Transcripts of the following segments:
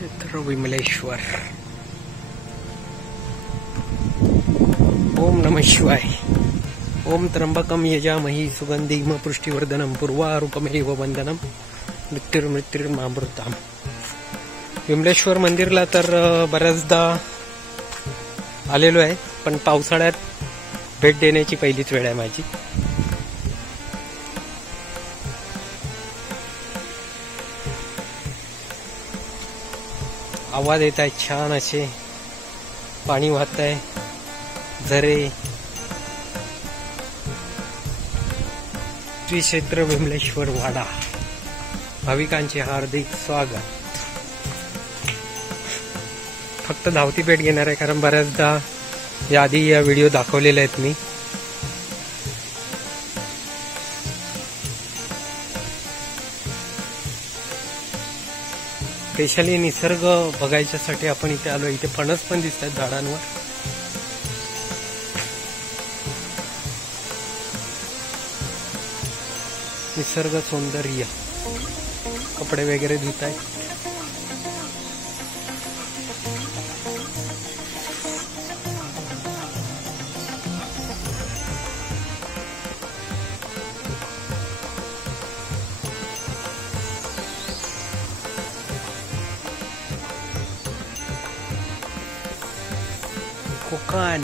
क्षेत्र विमलेश्वर। ओम नमः शिवाय। ओम त्र्यंबकम यजामहि सुगंधिम पुष्टिवर्धनम पूर्वारुकमेव वंदनम मृत्युर्मृत्युर्मामृताम। विमलेश्वर मंदिरला तर बऱ्याचदा आलेलो आहे, पण पावसाळ्यात भेट देण्याची पहिलीच वेळ आहे माझी। आवाज येत आहे छान असे, पाणी वाहत आहे, झरे। श्री क्षेत्र विमलेश्वर वाडा, भाविकांचे हार्दिक स्वागत। फक्त धावती भेट घेणार आहे, कारण बऱ्याचदा याआधी या व्हिडिओ दाखवलेले आहेत मी। स्पेशली निसर्ग बघायच्यासाठी आपण इथे आलो। इथे फणस पण दिसत आहेत झाडांवर। निसर्ग सौंदर्य, कपडे वगैरे धुत आहेत। Konkan,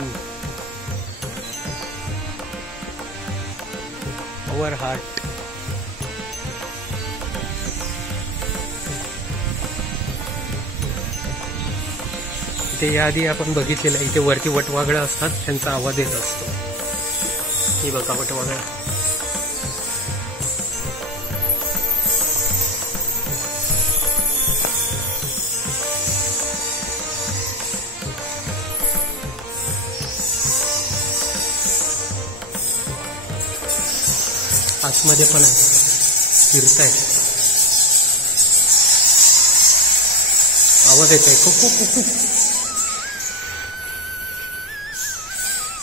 our heart. इथे याआधी आपण बघितलेलं, इथे वरती वटवाघळं असतात, त्यांचा आवाज येत असतो। ही बघा वटवाघळं। आतमध्ये पण आहे, फिरतायत, आवाज येत आहे कुकू कुकू।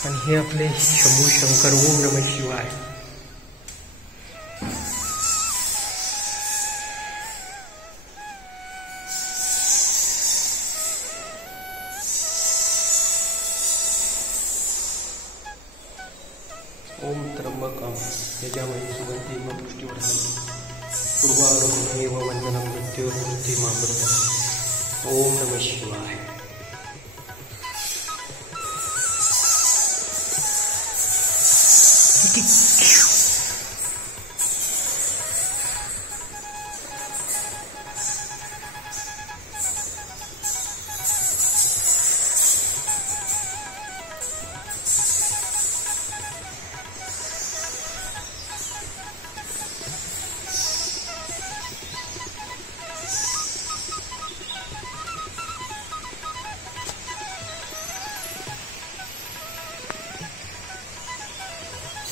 आणि हे आपले शंभू शंकर। ओम नमः शिवाय। ओम त्र्यंबकम यजामहि सुगंधिम पुष्टिवर्धनम पूर्वारुकमेव वंदनम मृत्युर्मृत्युर्मामृताम। ओम नमः शिवाय।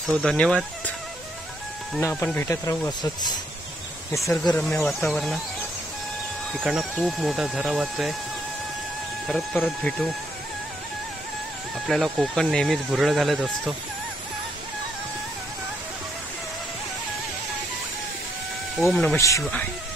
सो धन्यवाद। पुन्हा आपण भेटत राहू असंच निसर्गरम्य वातावरणात। तिकडनं खूप मोठा झरा वाहतोय। परत भेटू। आपल्याला कोकण नेहमीच भुरळ घालत असतो। ओम नमः शिवाय।